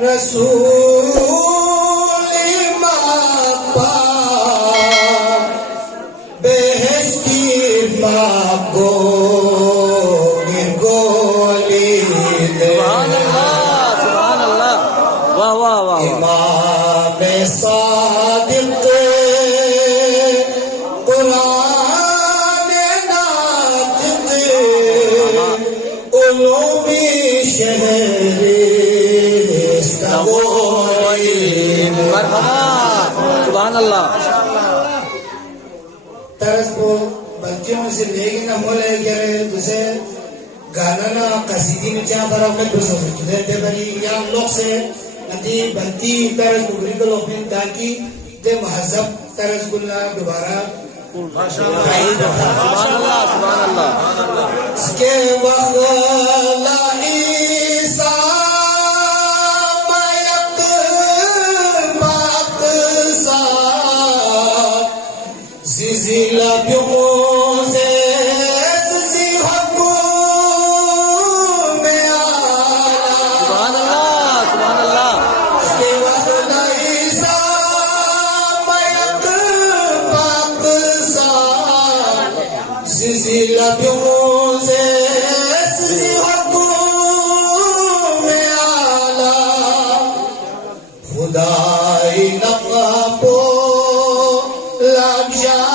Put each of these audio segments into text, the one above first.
Rasul سے مولے گرے دوسرے گانا نہ قصیدی میں چاہ فرق میں دوسرے کدھر دے بلی یا لوگ سے ندی بنتی طرز کو گری کو لوگ میں تاکہ دے مہذب طرز نہ دوبارہ۔ سبحان اللہ سبحان اللہ۔ اس کے وغلا عیسیٰ Yeah.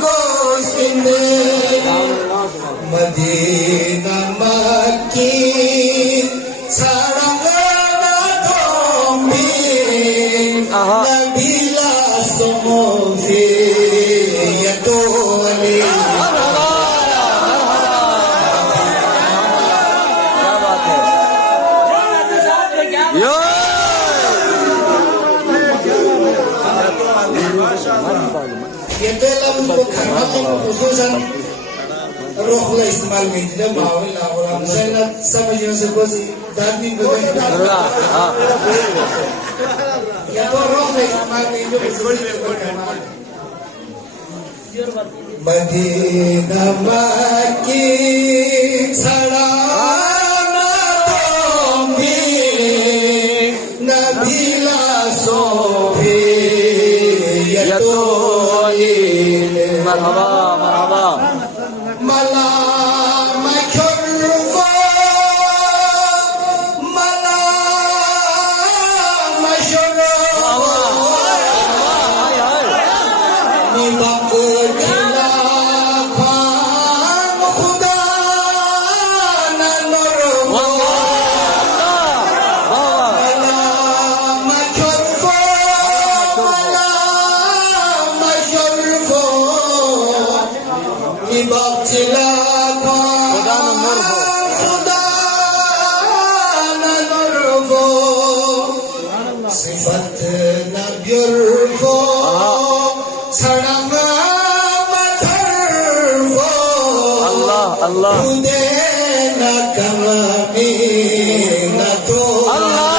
گوش مد نمبرکی سراس م Khususan روح لا استعمال میں باوی لا اور مسائل سمجھنے سے کوئی اللہ ہاں یا تو روح لا استعمال میں جو مدینہ مکی چھڑا نبیلا صوفی یتوین 가만. আল্লাহ। না কামাবি না তো আল্লাহ।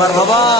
مرحبا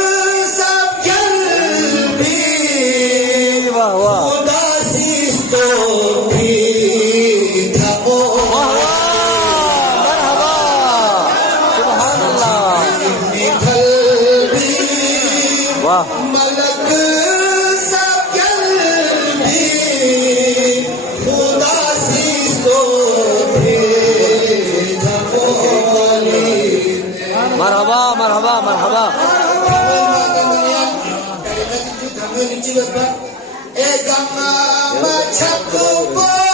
مرحبا مرحبا مرحبا. مرحبا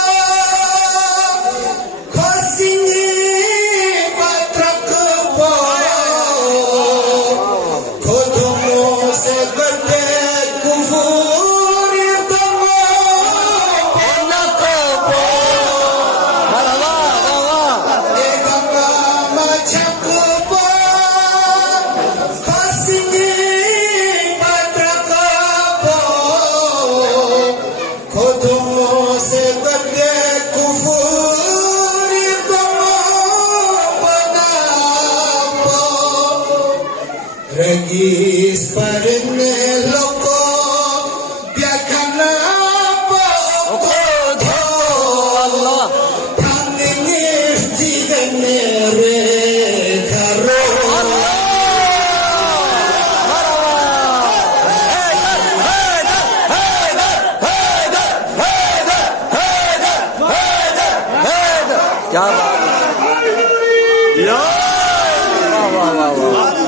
Regis para el loco de Acanapa Allah También es Tidenere Caro Yeah. Wow, wow, wow.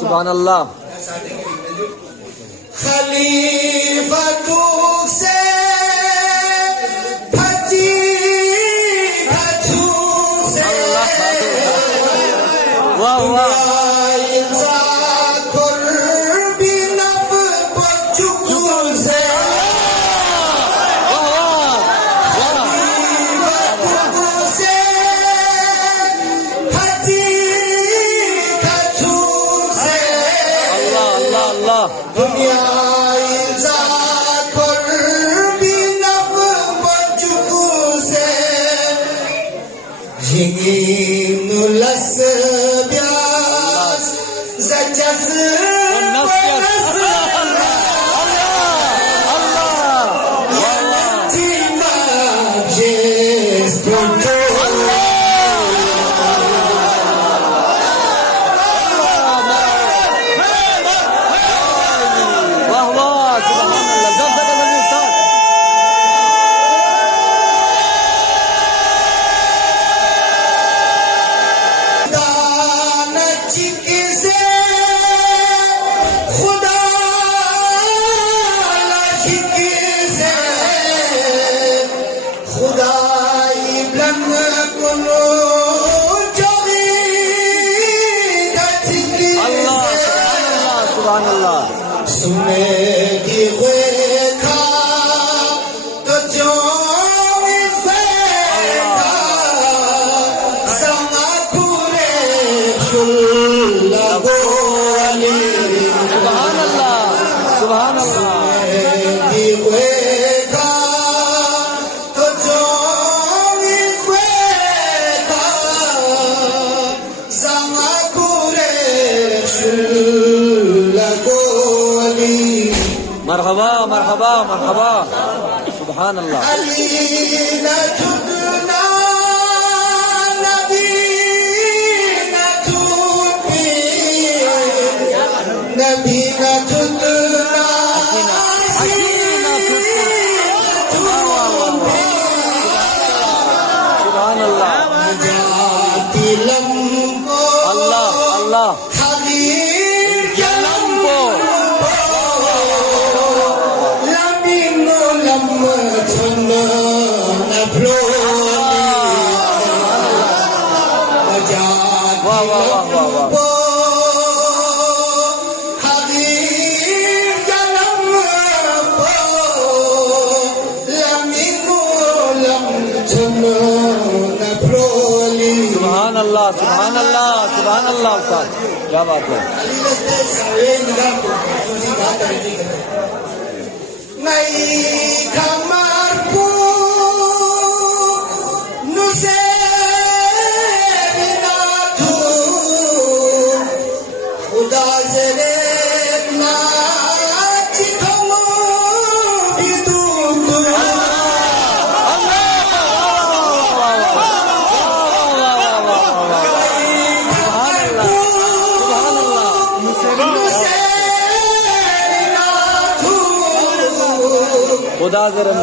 সুবান আল্লাহ খালি سبحان اللہ سبحان اللہ مرحبا مرحبا مرحبا. سبحان اللہ. سبحان اللہ استاد کیا بات ہے؟ نہیں உதாகரம்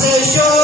say, show